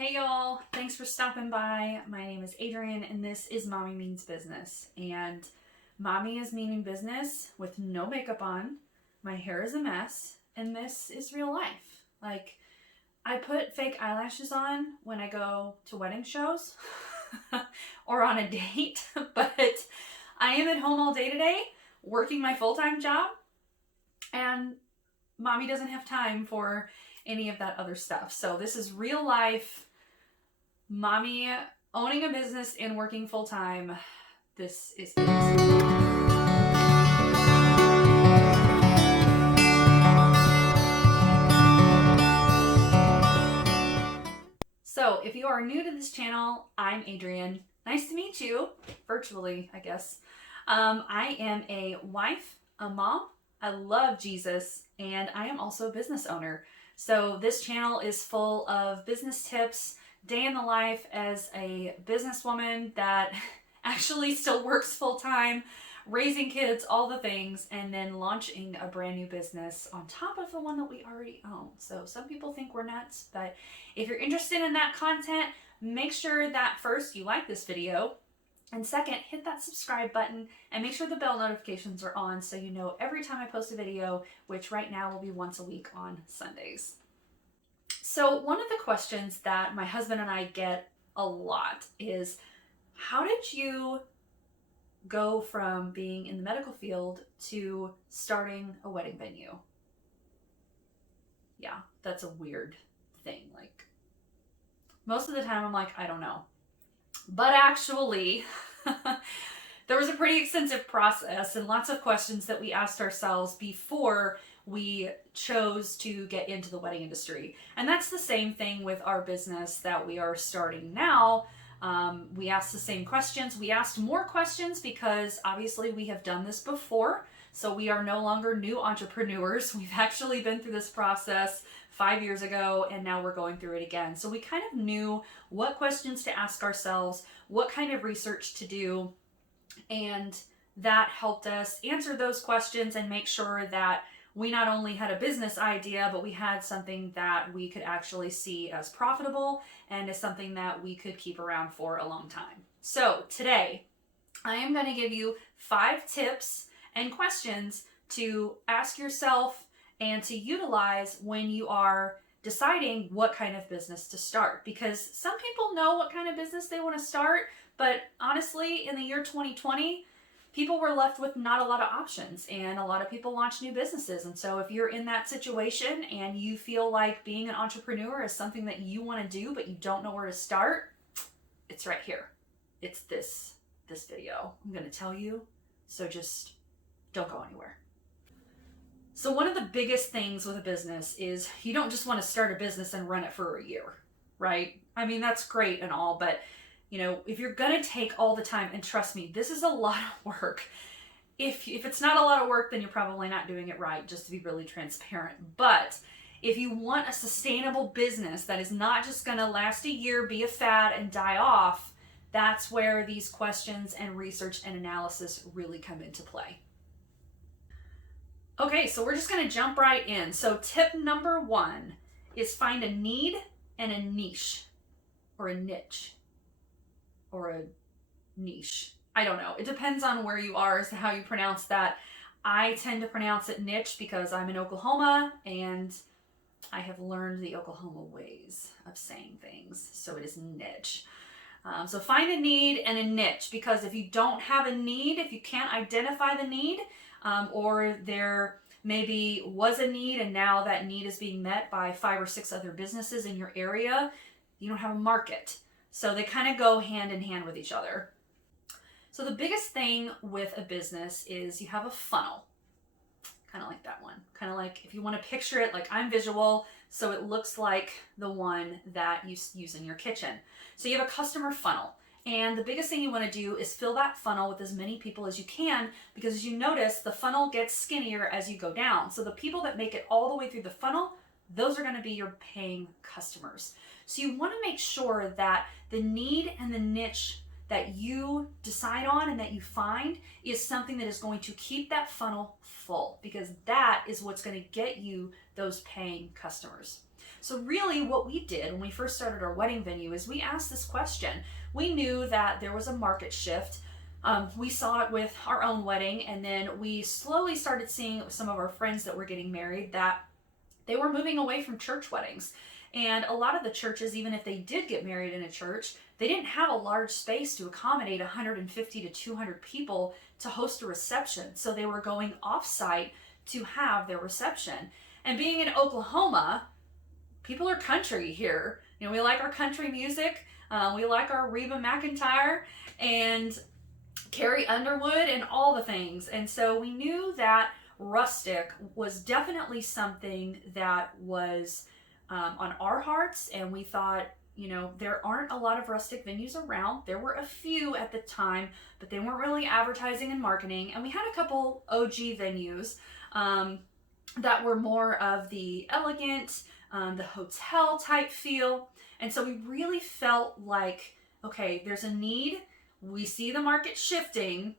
Hey y'all, thanks for stopping by. My name is Adrienne and this is Mommy Means Business. And Mommy is meaning business with no makeup on. My hair is a mess and this is real life. Like, I put fake eyelashes on when I go to wedding shows or on a date, but I am at home all day today working my full-time job and Mommy doesn't have time for any of that other stuff. So this is real life. Mommy owning a business and working full time. This is it. So if you are new to this channel, I'm Adrienne. Nice to meet you, virtually, I guess. I am a wife, a mom. I love Jesus, and I am also a business owner. So this channel is full of business tips, day in the life as a businesswoman that actually still works full-time, raising kids, all the things, and then launching a brand new business on top of the one that we already own. So some people think we're nuts, but if you're interested in that content, make sure that first you like this video, and second, hit that subscribe button and make sure the bell notifications are on so you know every time I post a video, which right now will be once a week on Sundays. So one of the questions that my husband and I get a lot is, how did you go from being in the medical field to starting a wedding venue? Yeah, that's a weird thing. Like, most of the time I'm like, I don't know. But actually, there was a pretty extensive process and lots of questions that we asked ourselves before we chose to get into the wedding industry. And that's the same thing with our business that we are starting now. We asked the same questions. We asked more questions because obviously we have done this before. So we are no longer new entrepreneurs. We've actually been through this process 5 years ago, and now we're going through it again. So we kind of knew what questions to ask ourselves, what kind of research to do, and that helped us answer those questions and make sure that we not only had a business idea, but we had something that we could actually see as profitable and as something that we could keep around for a long time. So today, I am going to give you 5 tips and questions to ask yourself and to utilize when you are deciding what kind of business to start. Because some people know what kind of business they want to start, but honestly, in the year 2020, people were left with not a lot of options, and a lot of people launch new businesses. And so if you're in that situation and you feel like being an entrepreneur is something that you want to do, but you don't know where to start, it's right here. It's this video. I'm going to tell you, so just don't go anywhere. So one of the biggest things with a business is you don't just want to start a business and run it for a year, right? I mean, that's great and all, but you know, if you're going to take all the time, and trust me, this is a lot of work. If it's not a lot of work, then you're probably not doing it right, just to be really transparent. But if you want a sustainable business that is not just going to last a year, be a fad, and die off, that's where these questions and research and analysis really come into play. Okay, so we're just going to jump right in. So tip number 1 is find a need and a niche, or a niche, or a niche. I don't know. It depends on where you are as to how you pronounce that. I tend to pronounce it niche because I'm in Oklahoma and I have learned the Oklahoma ways of saying things. So it is niche. So find a need and a niche, because if you don't have a need, if you can't identify the need, or there maybe was a need and now that need is being met by 5 or 6 other businesses in your area, you don't have a market. So they kind of go hand in hand with each other. So the biggest thing with a business is you have a funnel. Kind of like that one. Kind of like, if you want to picture it, like I'm visual, so it looks like the one that you use in your kitchen. So you have a customer funnel. And the biggest thing you want to do is fill that funnel with as many people as you can, because as you notice, the funnel gets skinnier as you go down. So the people that make it all the way through the funnel, those are going to be your paying customers. So you want to make sure that the need and the niche that you decide on and that you find is something that is going to keep that funnel full, because that is what's going to get you those paying customers. So really what we did when we first started our wedding venue is we asked this question. We knew that there was a market shift. We saw it with our own wedding, and then we slowly started seeing some of our friends that were getting married that they were moving away from church weddings. And a lot of the churches, even if they did get married in a church, they didn't have a large space to accommodate 150 to 200 people to host a reception. So they were going off-site to have their reception. And being in Oklahoma, people are country here. You know, we like our country music. We like our Reba McEntire and Carrie Underwood and all the things. And so we knew that rustic was definitely something that was on our hearts. And we thought, you know, there aren't a lot of rustic venues around. There were a few at the time, but they weren't really advertising and marketing. And we had a couple OG venues that were more of the elegant, the hotel type feel. And so we really felt like, okay, there's a need. We see the market shifting,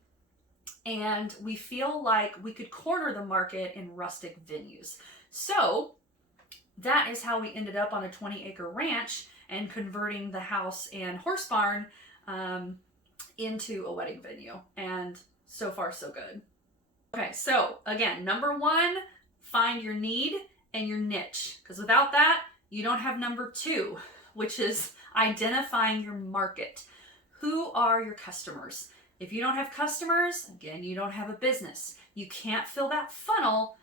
and we feel like we could corner the market in rustic venues. So that is how we ended up on a 20-acre ranch and converting the house and horse barn into a wedding venue. And so far, so good. Okay, so again, number one, find your need and your niche. Because without that, you don't have number two, which is identifying your market. Who are your customers? If you don't have customers, again, you don't have a business. You can't fill that funnel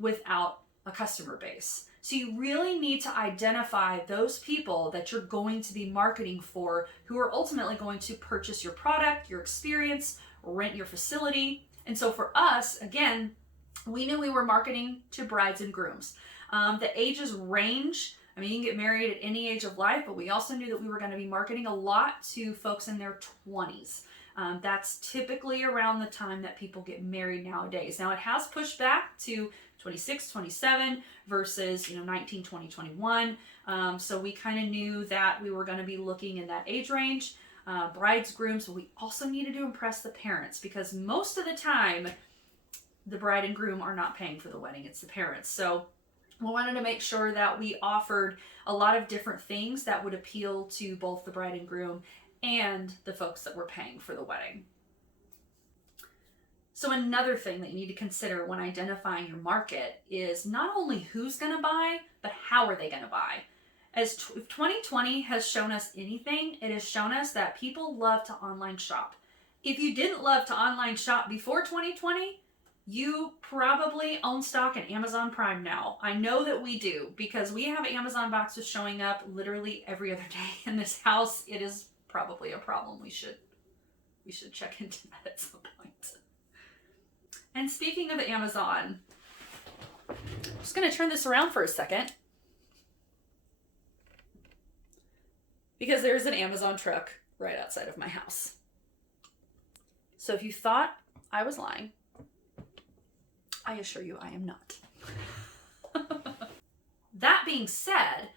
without a customer base. So you really need to identify those people that you're going to be marketing for, who are ultimately going to purchase your product, your experience, rent your facility. And so for us, again, we knew we were marketing to brides and grooms. The ages range. I mean, you can get married at any age of life, but we also knew that we were going to be marketing a lot to folks in their 20s. That's typically around the time that people get married nowadays. Now, it has pushed back to 26, 27 versus, 19, 20, 21. So we kind of knew that we were going to be looking in that age range, brides, grooms, but we also needed to impress the parents, because most of the time the bride and groom are not paying for the wedding. It's the parents. So we wanted to make sure that we offered a lot of different things that would appeal to both the bride and groom and the folks that were paying for the wedding. So another thing that you need to consider when identifying your market is not only who's going to buy, but how are they going to buy. As if 2020 has shown us anything, it has shown us that people love to online shop. If you didn't love to online shop before 2020, you probably own stock in Amazon Prime now. I know that we do, because we have Amazon boxes showing up literally every other day in this house. It is probably a problem. We should check into that at some point. And speaking of Amazon, I'm just going to turn this around for a second, because there's an Amazon truck right outside of my house. So if you thought I was lying, I assure you I am not. That being said,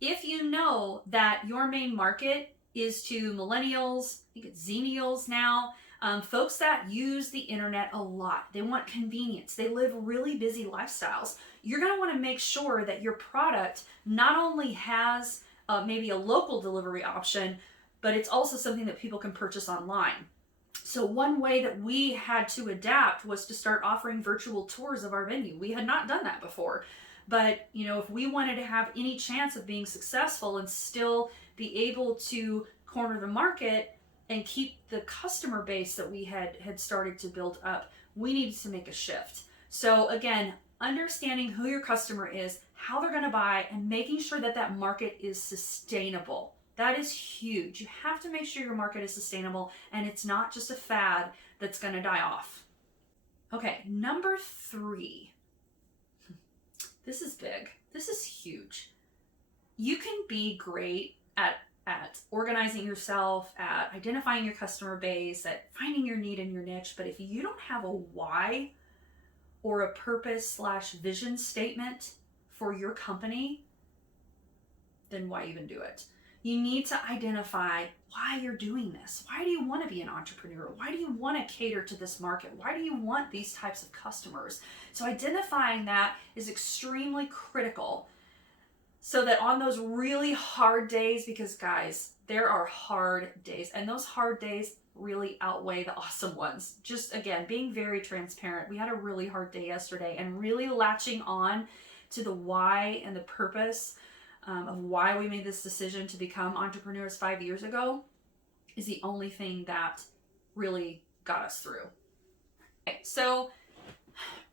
if you know that your main market is to millennials, I think it's Xennials now, folks that use the internet a lot, they want convenience, they live really busy lifestyles, you're going to want to make sure that your product not only has maybe a local delivery option, but it's also something that people can purchase online. So one way that we had to adapt was to start offering virtual tours of our venue. We had not done that before. But, if we wanted to have any chance of being successful and still be able to corner the market and keep the customer base that we had started to build up, we needed to make a shift. So again, understanding who your customer is, how they're going to buy, and making sure that that market is sustainable. That is huge. You have to make sure your market is sustainable and it's not just a fad that's going to die off. Okay, number 3. This is big. This is huge. You can be great at organizing yourself, at identifying your customer base, at finding your need and your niche, but if you don't have a why or a purpose/vision statement for your company, then why even do it? You need to identify why you're doing this. Why do you want to be an entrepreneur? Why do you want to cater to this market? Why do you want these types of customers? So identifying that is extremely critical. so that on those really hard days, because guys, there are hard days, and those hard days really outweigh the awesome ones. Just again, being very transparent. We had a really hard day yesterday, and really latching on to the why and the purpose of why we made this decision to become entrepreneurs 5 years ago is the only thing that really got us through. Okay, so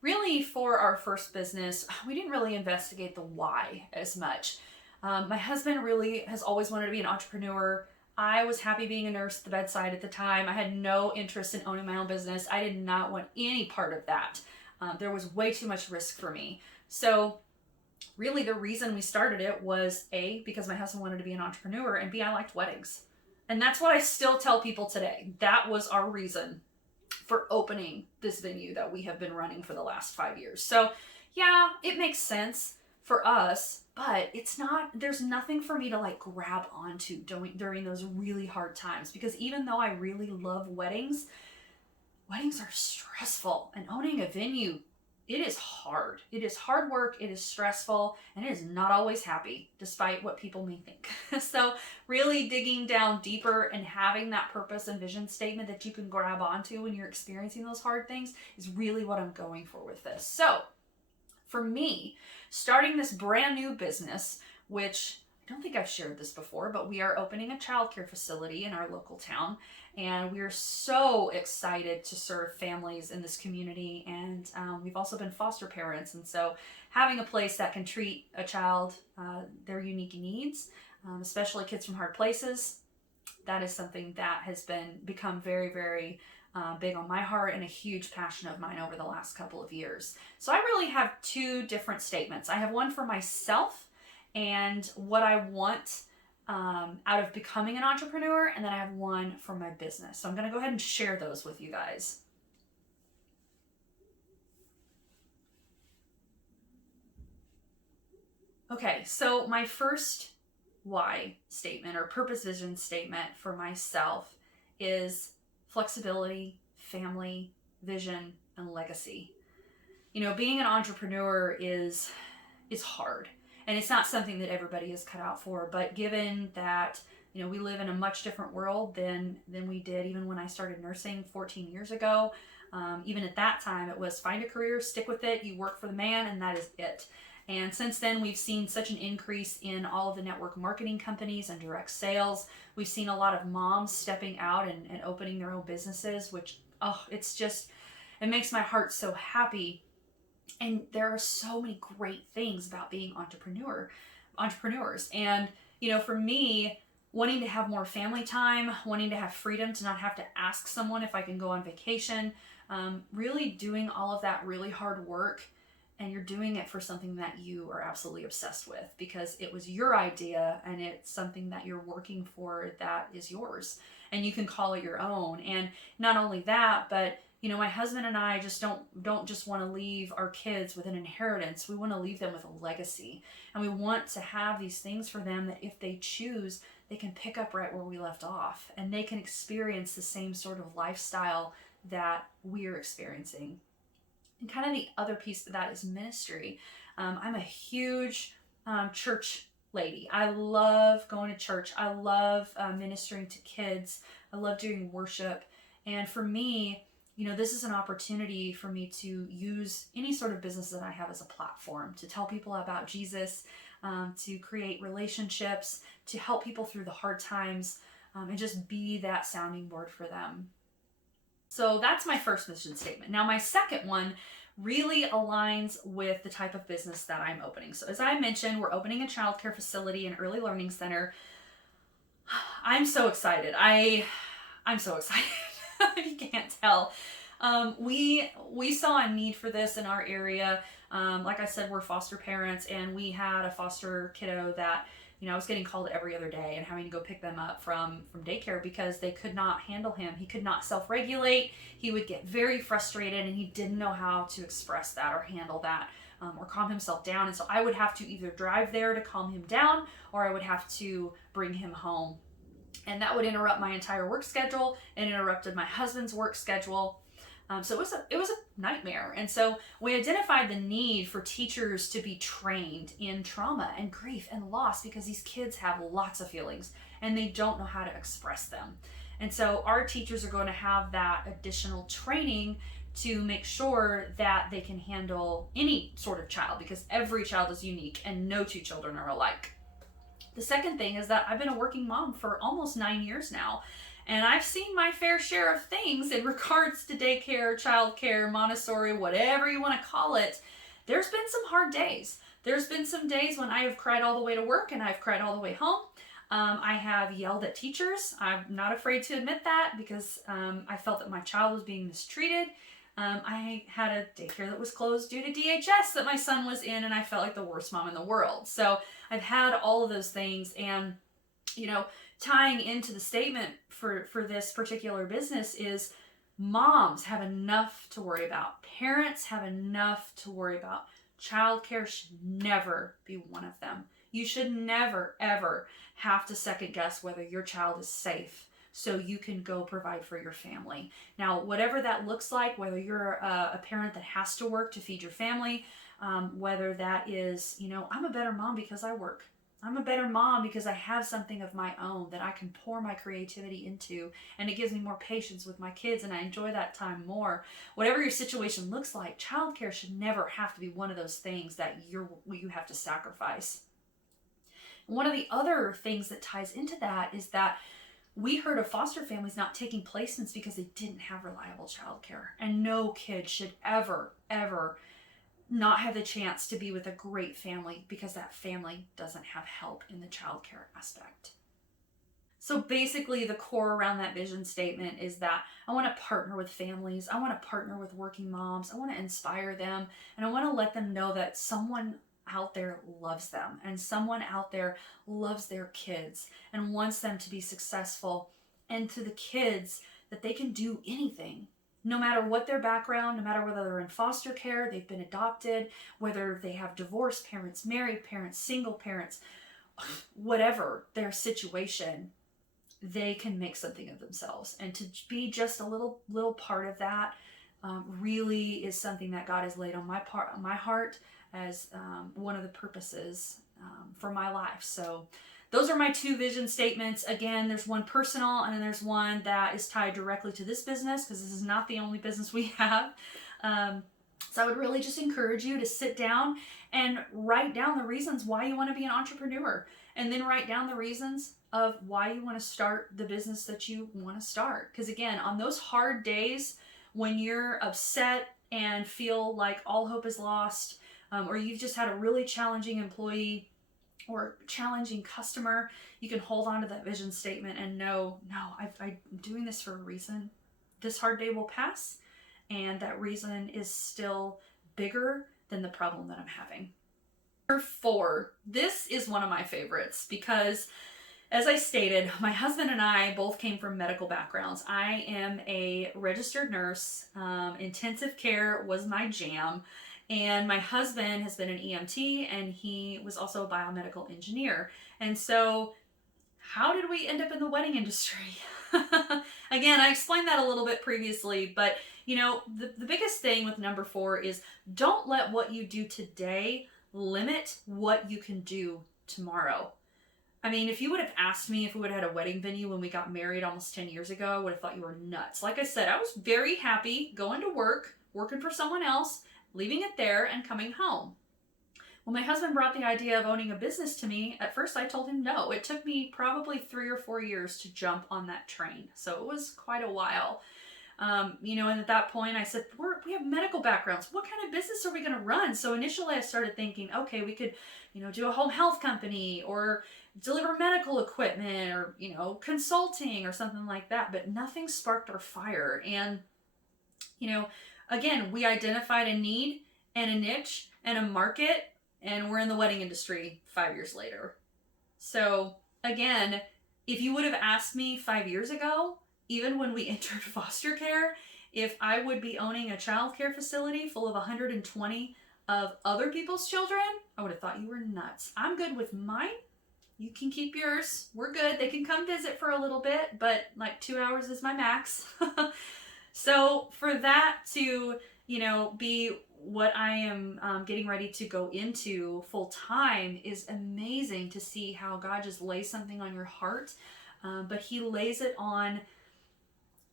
really for our first business, we didn't really investigate the why as much. My husband really has always wanted to be an entrepreneur. I was happy being a nurse at the bedside at the time. I had no interest in owning my own business. I did not want any part of that. There was way too much risk for me. So really the reason we started it was A, because my husband wanted to be an entrepreneur, and B, I liked weddings. And that's what I still tell people today. That was our reason for opening this venue that we have been running for the last 5 years. So yeah, it makes sense for us, but it's not, there's nothing for me to like grab onto during those really hard times, because even though I really love weddings, weddings are stressful, and owning a venue, it is hard. It is hard work, it is stressful, and it is not always happy, despite what people may think. So really digging down deeper and having that purpose and vision statement that you can grab onto when you're experiencing those hard things is really what I'm going for with this. So for me, starting this brand new business, which I don't think I've shared this before, but we are opening a childcare facility in our local town. And we're so excited to serve families in this community. And we've also been foster parents. And so having a place that can treat a child, their unique needs, especially kids from hard places, that is something that has become very, very big on my heart and a huge passion of mine over the last couple of years. So I really have two different statements. I have one for myself and what I want out of becoming an entrepreneur, and then I have one for my business. So I'm going to go ahead and share those with you guys. Okay, so my first why statement or purpose vision statement for myself is flexibility, family, vision, and legacy. You know, being an entrepreneur is hard. And it's not something that everybody is cut out for, but given that, you know, we live in a much different world than we did even when I started nursing 14 years ago. Even at that time, it was find a career, stick with it, you work for the man, and that is it. And since then, we've seen such an increase in all of the network marketing companies and direct sales. We've seen a lot of moms stepping out and opening their own businesses, which, it makes my heart so happy. And there are so many great things about being entrepreneurs. And, you know, for me, wanting to have more family time, wanting to have freedom to not have to ask someone if I can go on vacation, really doing all of that really hard work, and you're doing it for something that you are absolutely obsessed with because it was your idea and it's something that you're working for that is yours and you can call it your own. And not only that, but you know, my husband and I just don't just want to leave our kids with an inheritance. We want to leave them with a legacy. And we want to have these things for them that if they choose, they can pick up right where we left off and they can experience the same sort of lifestyle that we're experiencing. And kind of the other piece of that is ministry. I'm a huge church lady. I love going to church. I love ministering to kids. I love doing worship. And for me, you know, this is an opportunity for me to use any sort of business that I have as a platform to tell people about Jesus, to create relationships, to help people through the hard times, and just be that sounding board for them. So that's my first mission statement. Now, my second one really aligns with the type of business that I'm opening. So as I mentioned, we're opening a childcare facility and early learning center. I'm so excited. I'm so excited. If you can't tell. We saw a need for this in our area. Like I said, we're foster parents, and we had a foster kiddo that, you know, I was getting called every other day and having to go pick them up from daycare because they could not handle him. He could not self-regulate. He would get very frustrated and he didn't know how to express that or handle that or calm himself down. And so I would have to either drive there to calm him down or I would have to bring him home. And that would interrupt my entire work schedule and interrupted my husband's work schedule. So it was a nightmare. And so we identified the need for teachers to be trained in trauma and grief and loss, because these kids have lots of feelings and they don't know how to express them. And so our teachers are going to have that additional training to make sure that they can handle any sort of child, because every child is unique and no two children are alike. The second thing is that I've been a working mom for almost 9 years now, and I've seen my fair share of things in regards to daycare, childcare, Montessori, whatever you want to call it. There's been some hard days. There's been some days when I have cried all the way to work and I've cried all the way home. I have yelled at teachers. I'm not afraid to admit that, because I felt that my child was being mistreated. I had a daycare that was closed due to DHS that my son was in, and I felt like the worst mom in the world. So I've had all of those things, and tying into the statement for this particular business is moms have enough to worry about. Parents have enough to worry about. Childcare should never be one of them. You should never, ever have to second guess whether your child is safe so you can go provide for your family. Now, whatever that looks like, whether you're a parent that has to work to feed your family, whether that is, I'm a better mom because I work. I'm a better mom because I have something of my own that I can pour my creativity into, and it gives me more patience with my kids, and I enjoy that time more. Whatever your situation looks like, childcare should never have to be one of those things that you have to sacrifice. One of the other things that ties into that is that we heard of foster families not taking placements because they didn't have reliable childcare. And no kid should ever, ever not have the chance to be with a great family because that family doesn't have help in the childcare aspect. So basically the core around that vision statement is that I want to partner with families. I want to partner with working moms. I want to inspire them. And I want to let them know that someone out there loves them, and someone out there loves their kids and wants them to be successful, and to the kids that they can do anything, no matter what their background, no matter whether they're in foster care, they've been adopted, whether they have divorced parents, married parents, single parents, whatever their situation, they can make something of themselves. And to be just a little part of that really is something that God has laid on my heart as one of the purposes for my life. So those are my two vision statements. Again, there's one personal, and then there's one that is tied directly to this business, because this is not the only business we have. So I would really just encourage you to sit down and write down the reasons why you want to be an entrepreneur, and then write down the reasons of why you want to start the business that you want to start. Because again, on those hard days when you're upset and feel like all hope is lost, or you've just had a really challenging employee or challenging customer, you can hold on to that vision statement and know, no, I'm doing this for a reason. This hard day will pass, and that reason is still bigger than the problem that I'm having. Number 4, this is one of my favorites because, as I stated, my husband and I both came from medical backgrounds. I am a registered nurse. Intensive care was my jam. And my husband has been an EMT, and he was also a biomedical engineer. And so how did we end up in the wedding industry? Again, I explained that a little bit previously, but the biggest thing with number 4 is don't let what you do today limit what you can do tomorrow. I mean, if you would have asked me if we would have had a wedding venue when we got married almost 10 years ago, I would have thought you were nuts. Like I said, I was very happy going to work, working for someone else, leaving it there, and coming home. When my husband brought the idea of owning a business to me, at first I told him no. It took me probably 3 or 4 years to jump on that train. So it was quite a while. And at that point I said, we have medical backgrounds. What kind of business are we going to run? So initially I started thinking, okay, we could, do a home health company or deliver medical equipment or, consulting or something like that. But nothing sparked our fire. And, again, we identified a need and a niche and a market, and we're in the wedding industry 5 years later. So again, if you would have asked me 5 years ago, even when we entered foster care, if I would be owning a child care facility full of 120 of other people's children, I would have thought you were nuts. I'm good with mine. You can keep yours. We're good. They can come visit for a little bit, but like 2 hours is my max. So for that to, be what I am getting ready to go into full time is amazing to see how God just lays something on your heart. But he lays it on,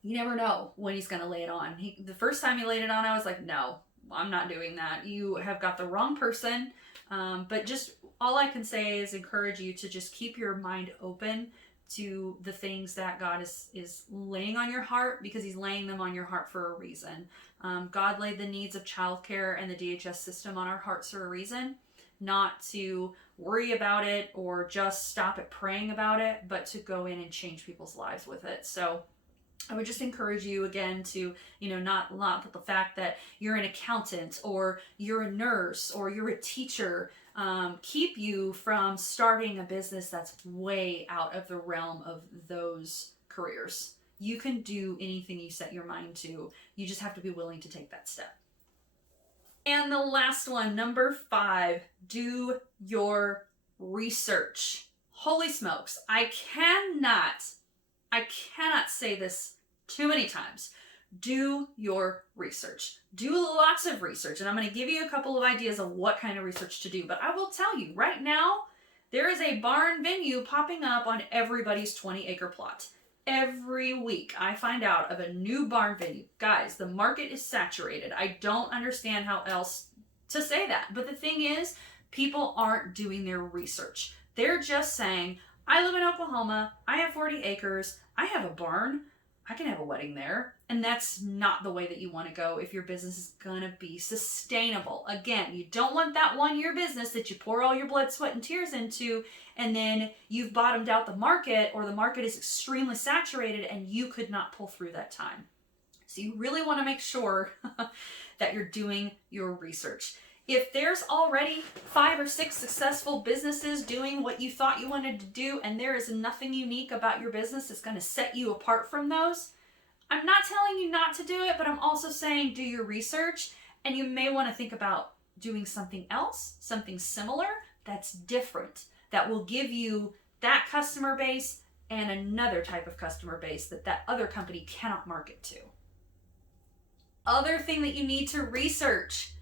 you never know when he's going to lay it on. The first time he laid it on, I was like, no, I'm not doing that. You have got the wrong person. But just all I can say is encourage you to just keep your mind open to the things that God is laying on your heart, because he's laying them on your heart for a reason. God laid the needs of childcare and the DHS system on our hearts for a reason, not to worry about it or just stop at praying about it, but to go in and change people's lives with it. So I would just encourage you again to, not the fact that you're an accountant or you're a nurse or you're a teacher keep you from starting a business that's way out of the realm of those careers. You can do anything you set your mind to. You just have to be willing to take that step. And the last one, number 5, do your research. Holy smokes, I cannot say this too many times. Do your research. Do lots of research. And I'm going to give you a couple of ideas of what kind of research to do. But I will tell you right now, there is a barn venue popping up on everybody's 20-acre plot. Every week I find out of a new barn venue. Guys, the market is saturated. I don't understand how else to say that. But the thing is, people aren't doing their research. They're just saying, I live in Oklahoma. I have 40 acres. I have a barn. I can have a wedding there. And that's not the way that you want to go if your business is going to be sustainable. Again, you don't want that one-year business that you pour all your blood, sweat, and tears into, and then you've bottomed out the market, or the market is extremely saturated and you could not pull through that time. So you really want to make sure that you're doing your research. If there's already 5 or 6 successful businesses doing what you thought you wanted to do, and there is nothing unique about your business that's going to set you apart from those, I'm not telling you not to do it, but I'm also saying do your research, and you may want to think about doing something else, something similar that's different, that will give you that customer base and another type of customer base that other company cannot market to. Other thing that you need to research.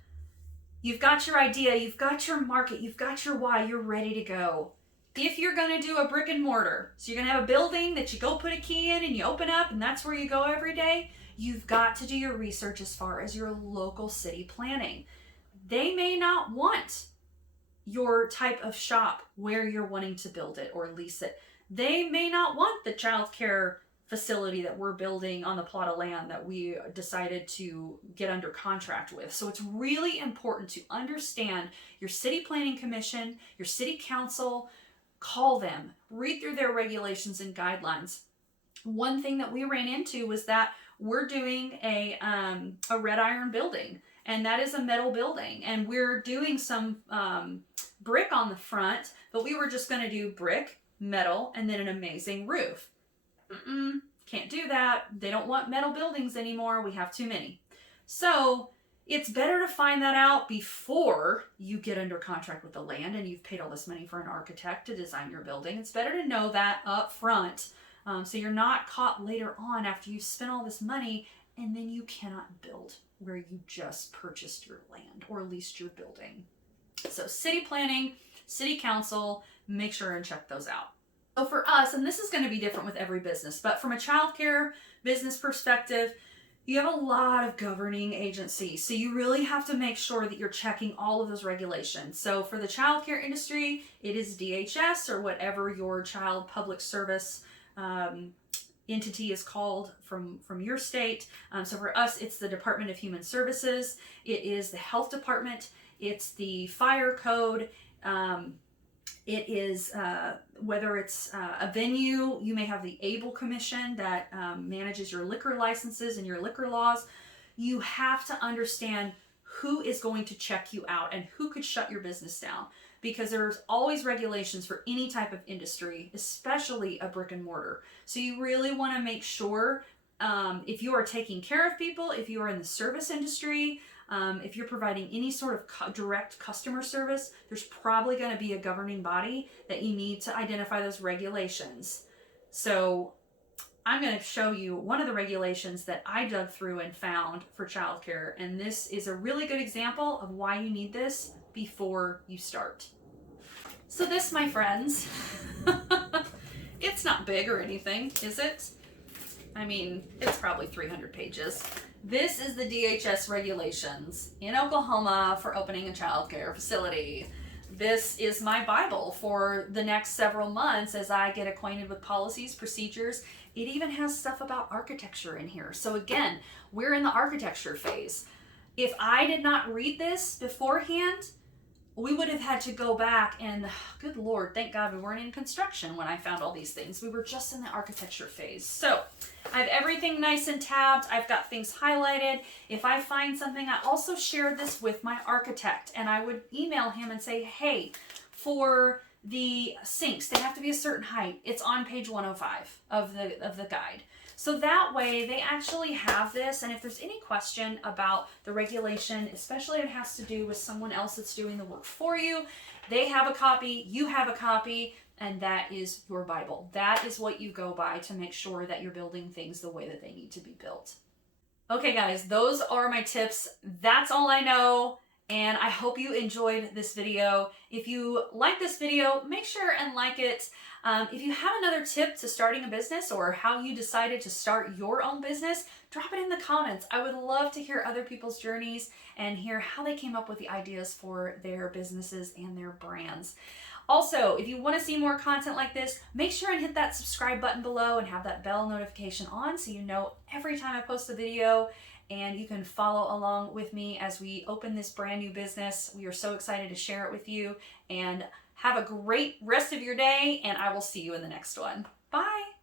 You've got your idea, you've got your market, you've got your why, you're ready to go. If you're going to do a brick and mortar, so you're going to have a building that you go put a key in and you open up and that's where you go every day, you've got to do your research as far as your local city planning. They may not want your type of shop where you're wanting to build it or lease it. They may not want the childcare facility that we're building on the plot of land that we decided to get under contract with. So it's really important to understand your city planning commission, your city council. Call them, read through their regulations and guidelines. One thing that we ran into was that we're doing a red iron building, and that is a metal building, and we're doing some brick on the front, but we were just going to do brick, metal, and then an amazing roof. Can't do that. They don't want metal buildings anymore. We have too many. So it's better to find that out before you get under contract with the land and you've paid all this money for an architect to design your building. It's better to know that up front, so you're not caught later on after you've spent all this money and then you cannot build where you just purchased your land or leased your building. So city planning, city council, make sure and check those out. So for us, and this is going to be different with every business, but from a childcare business perspective, you have a lot of governing agencies. So you really have to make sure that you're checking all of those regulations. So for the childcare industry, it is DHS or whatever your child public service entity is called from your state. So for us, it's the Department of Human Services. It is the Health Department. It's the Fire Code. It is, whether it's a venue, you may have the ABLE Commission that manages your liquor licenses and your liquor laws. You have to understand who is going to check you out and who could shut your business down, because there's always regulations for any type of industry, especially a brick and mortar. So you really want to make sure if you are taking care of people, if you are in the service industry, if you're providing any sort of direct customer service, there's probably going to be a governing body that you need to identify those regulations. So I'm going to show you one of the regulations that I dug through and found for childcare. And this is a really good example of why you need this before you start. So this, my friends, it's not big or anything, is it? I mean, it's probably 300 pages. This is the DHS regulations in Oklahoma for opening a childcare facility. This is my Bible for the next several months as I get acquainted with policies, procedures. It even has stuff about architecture in here. So again, we're in the architecture phase. If I did not read this beforehand, we would have had to go back and, good Lord, thank God we weren't in construction when I found all these things. We were just in the architecture phase. So I have everything nice and tabbed. I've got things highlighted. If I find something, I also shared this with my architect, and I would email him and say, hey, for the sinks, they have to be a certain height. It's on page 105 of the guide. So that way they actually have this, and if there's any question about the regulation, especially if it has to do with someone else that's doing the work for you, they have a copy, you have a copy, and that is your Bible. That is what you go by to make sure that you're building things the way that they need to be built. Okay guys, those are my tips. That's all I know. And I hope you enjoyed this video. If you like this video, make sure and like it. If you have another tip to starting a business or how you decided to start your own business, drop it in the comments. I would love to hear other people's journeys and hear how they came up with the ideas for their businesses and their brands. Also, if you want to see more content like this, make sure and hit that subscribe button below and have that bell notification on so you know every time I post a video, and you can follow along with me as we open this brand new business. We are so excited to share it with you, and have a great rest of your day, and I will see you in the next one. Bye.